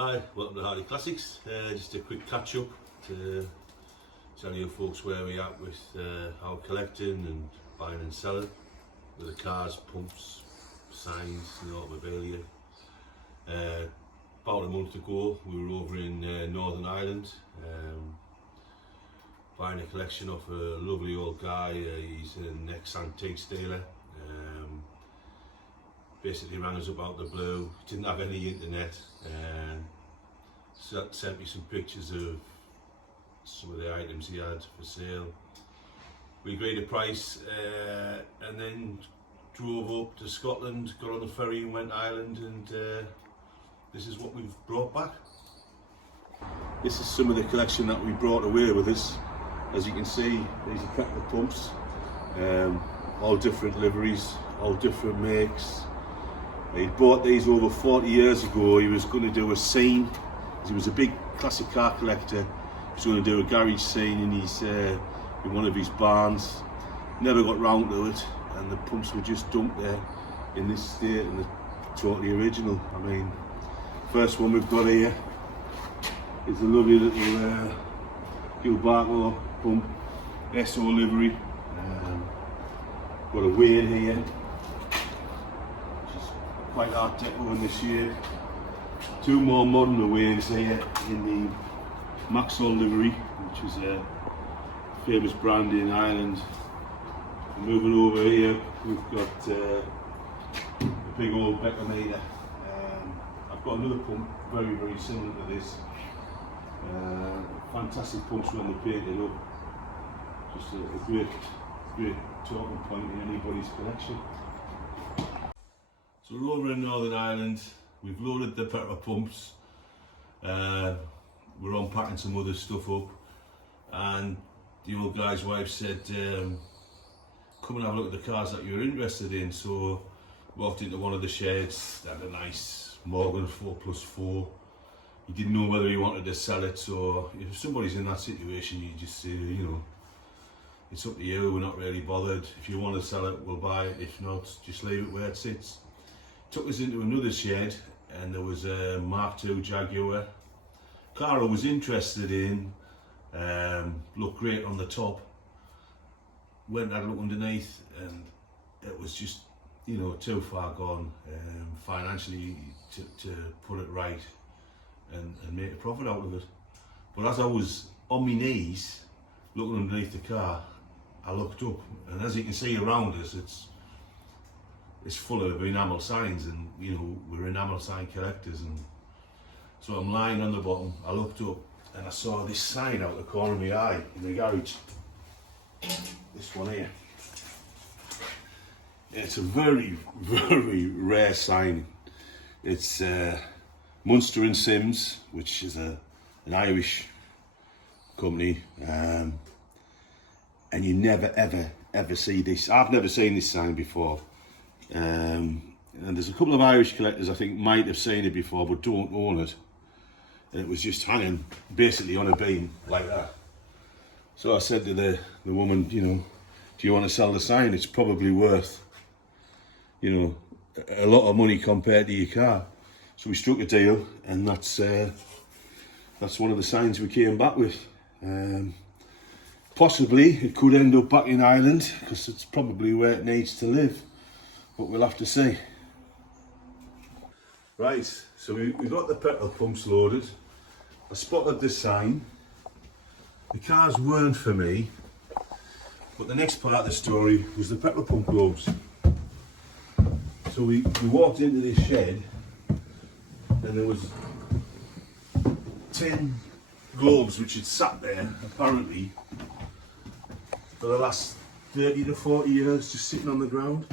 Hi, welcome to Harley Classics. Just a quick catch up to tell you folks where we're at with our collecting and buying and selling with the cars, pumps, signs and Automobilia. About a month ago we were over in Northern Ireland buying a collection off a lovely old guy. He's an ex-antiques dealer. Basically rang us up out the blue, didn't have any internet, sent me some pictures of some of the items he had for sale. We agreed a price and then drove up to Scotland, got on the ferry and went to Ireland, and this is what we've brought back. This is some of the collection that we brought away with us. As you can see, these are Petrol Pumps, all different liveries, all different makes. He bought these over 40 years ago. He was going to do a scene. He was a big classic car collector. He was going to do a garage scene in one of his barns. Never got round to it, and the pumps were just dumped there in this state, and they're totally original. I mean, first one we've got here is a lovely little Gilbarco pump, SO livery. Got a Wayne here. Quite art deco in this year. Two more modern Waynes here in the Maxwell livery, which is a famous brand in Ireland. Moving over here, we've got a big old Becker meter. I've got another pump very similar to this. Fantastic pumps when they're painted up. Just a great talking point in anybody's collection. So we're over in Northern Ireland, we've loaded the Petrol Pumps, we're unpacking some other stuff up, and the old guy's wife said, come and have a look at the cars that you're interested in. So walked into one of the sheds, that had a nice Morgan 4+4. He didn't know whether he wanted to sell it, so if somebody's in that situation, you just say, you know, it's up to you, we're not really bothered. If you want to sell it, we'll buy it. If not, just leave it where it sits. Took us into another shed, and there was a Mark II Jaguar. Car I was interested in, looked great on the top. Went and had a look underneath, and it was just, you know, too far gone financially to put it right and make a profit out of it. But as I was on my knees looking underneath the car, I looked up, and as you can see around us, it's full of enamel signs, and you know, we're enamel sign collectors, and so I'm lying on the bottom. I looked up and I saw this sign out the corner of my eye in the garage. This one here. It's a very rare sign. It's Munster and Sims, which is an Irish company, and you never ever see this. I've never seen this sign before. And there's a couple of Irish collectors I think might have seen it before but don't own it, and it was just hanging basically on a beam like that. So I said to the woman, you know, do you want to sell the sign? It's probably worth, you know, a lot of money compared to your car. So we struck a deal, and that's one of the signs we came back with. Possibly it could end up back in Ireland, because it's probably where it needs to live. But we'll have to see. Right, so we got the Petrol Pumps loaded. I spotted the sign. The cars weren't for me, but the next part of the story was the Petrol Pump globes. So we walked into this shed, and there was 10 globes which had sat there, apparently, for the last 30 to 40 years, just sitting on the ground.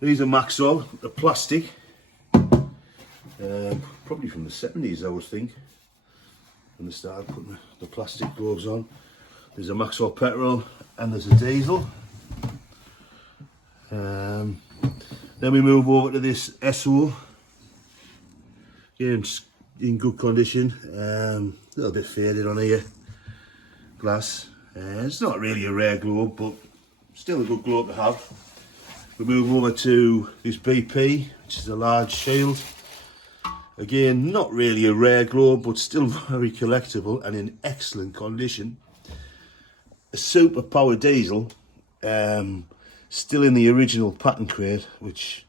These are Maxwell, the plastic, probably from the 70s I would think, when they started putting the plastic globes on. There's a Maxwell petrol and there's a diesel. Then we move over to this SO, again in good condition, a little bit faded on here, glass. It's not really a rare globe, but still a good globe to have. We move over to this BP, which is a large shield. Again, not really a rare globe, but still very collectible and in excellent condition. A super power diesel, still in the original pattern crate, which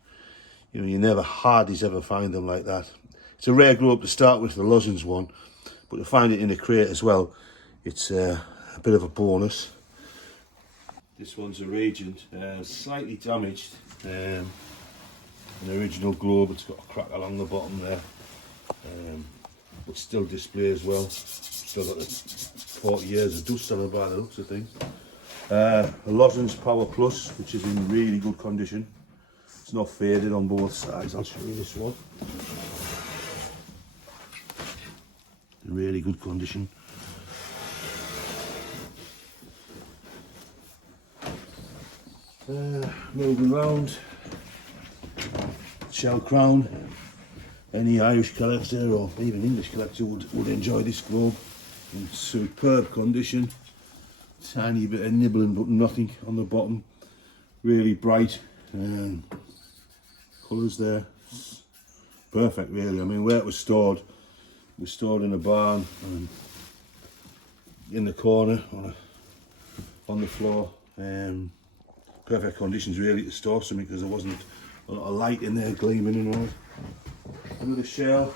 you never hardly ever find them like that. It's a rare globe to start with, the lozenge one, but to find it in a crate as well, it's a bit of a bonus. This one's a Regent, slightly damaged. An original globe, it's got a crack along the bottom there, but still displays well. Still got the 40 years of dust on it by the looks of things. A Lozenge Power Plus, which is in really good condition. It's not faded on both sides. I'll show you this one. In really good condition. Moving round, Shell Crown. Any Irish collector or even English collector would enjoy this globe. In superb condition. Tiny bit of nibbling but nothing on the bottom. Really bright colours there. Perfect really. I mean, where it was stored in a barn and in the corner on the floor. Perfect conditions really to store something, because there wasn't a lot of light in there gleaming and all. Another shell.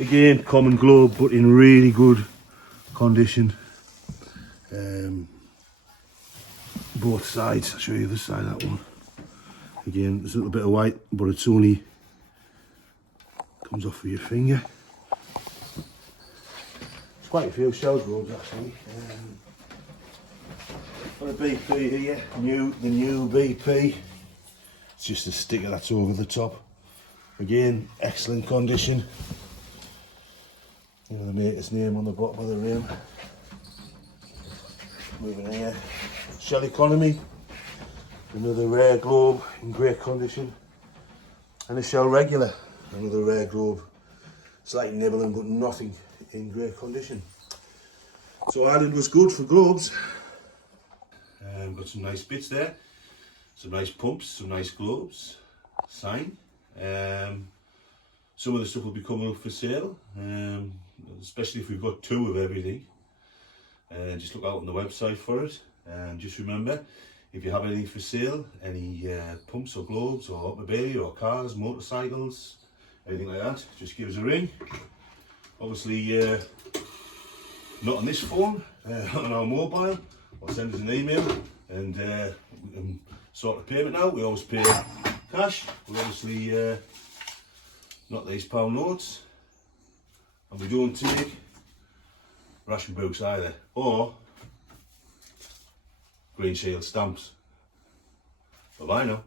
Again, common globe, but in really good condition. Both sides. I'll show you the side of that one. Again, there's a little bit of white, but it's only comes off with your finger. There's quite a few shell globes actually. Got a BP here, the new BP. It's just a sticker that's over the top. Again, excellent condition. The maker's name on the bottom of the rim. Moving here, Shell Economy, another rare globe in great condition, and a Shell Regular, another rare globe, slight nibbling but nothing, in great condition. So Ireland was good for globes. Got some nice bits there, some nice pumps, some nice globes, sign. Some of the stuff will be coming up for sale, especially if we've got two of everything. Just look out on the website for it. Just remember, if you have anything for sale, any pumps or globes or automobilia or cars, motorcycles, anything like that, just give us a ring. Obviously, not on this phone, on our mobile, or send us an email and we can sort the payment out. We always pay cash. We obviously not these pound notes, and we don't take ration books either, or Green Shield stamps. Bye bye now.